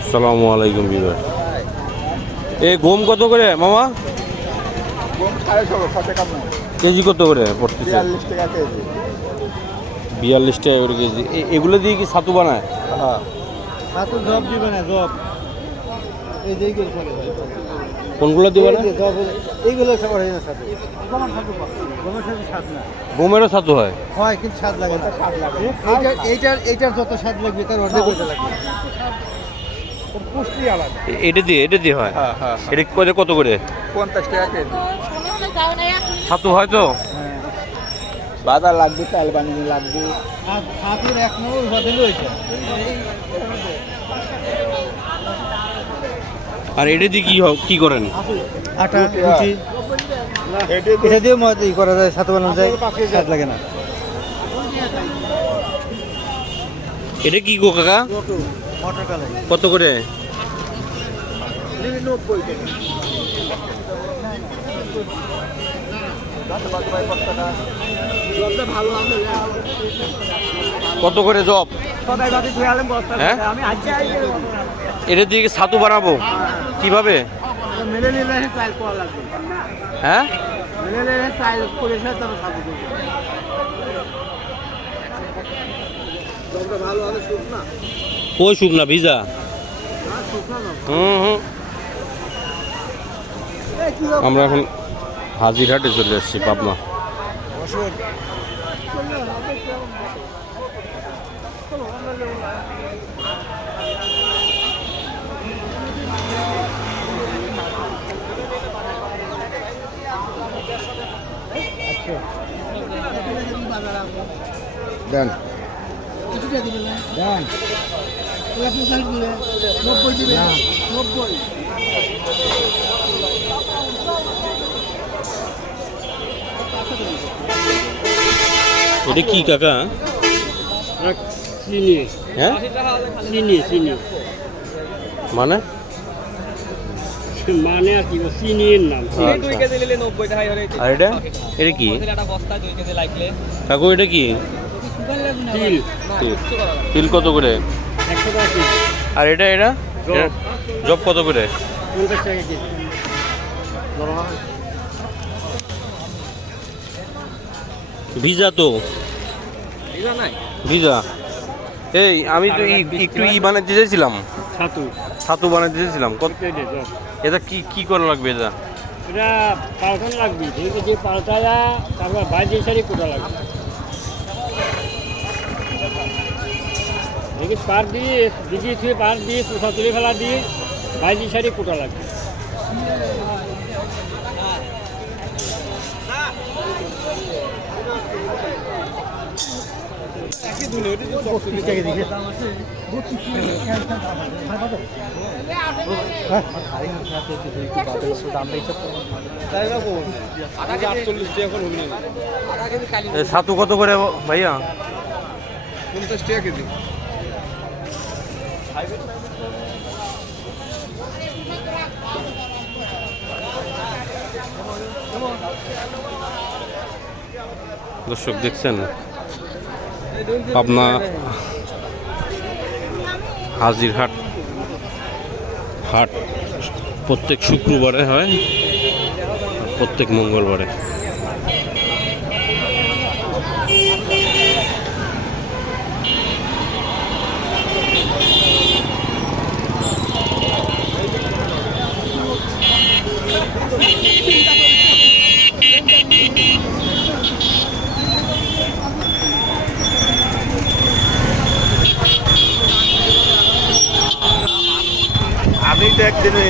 আসসালামু আলাইকুম বিবার এ গম কত করে মামা? কেজি কত করে পড়তেছে? বিয়াল্লিশ টাকা কেজি। করে কেজি। এগুলো দিয়ে কি ছাতু বানায়? হ্যাঁ। সাথে জব দিবে না জব। এইগুলো কোনগুলো দিবে না? এইগুলো গমেরও ছাতু হয়? হয় কিন্তু স্বাদ লাগে এইটার এইটার এইটার যত স্বাদ লাগবে তার অর্ধেক লাগবে। পুষ্টি আলাদা। এটা দিয়ে এটা দিয়ে হয়? হ্যাঁ হ্যাঁ এটা করে কত করে? পঞ্চাশ টাকা কেজি। ছাতু হয় তো? বাজার লাগবে চাল বানিয়ে লাগবে। স্বাদের এক নম্বর উপাদান ওইটা আর এটা দিয়ে কি হ- কি করেন? আটা রুটি, এটা দিয়ে মদ ই করা যায় সাথে বানানো যায় স্বাদ লাগে না। এটা কি গো কাকা? কত করে? কত করে জব? হ্যাঁ? এটা দিয়ে ছাতু বানাবো? কীভাবে? হ্যাঁ? ওই শুকনা? ভিজা? হুম হুম। আমরা এখন হাজিরহাটে চলে এসেছি পাবনা। দেন। কিছুটা দিবে না। দেন। পঞ্চাশ দিবে নব্বই দিবে নব্বই। এটা কি কাকা? চিনি। হ্যাঁ? চিনি চিনি। মানে? মানে আর কি চিনির নাম। আচ্ছা। আর এটা? এটা কি? কাকু এটা কি? তিল। কত করে? আর এটা এটা? জব। কত করে? ভিজা তো। ভিজা? এই আমি তো একটু ই বানাতে চাইছিলাম। ছাতু। ছাতু বানাতে কেটে এটা কি কি করা লাগবে এটা? এটা পাল্টান লাগবে। পাল্টায়া তারপর বাইরে সারি কোটা লাগবে। দেখি পার দিয়ে দিদি থুয়ে পার দিয়ে শোষা তুলে ফেলা দিয়ে বাইজি সারি কোটা লাগবে ছাতু কত করে ভাইয়া? পঞ্চাশ টাকা কেজি। দর্শক দেখছেন পাবনা হাজিরহাট হাট প্রত্যেক শুক্রবারে হয় প্রত্যেক মঙ্গলবারে। আমি তো একদিনে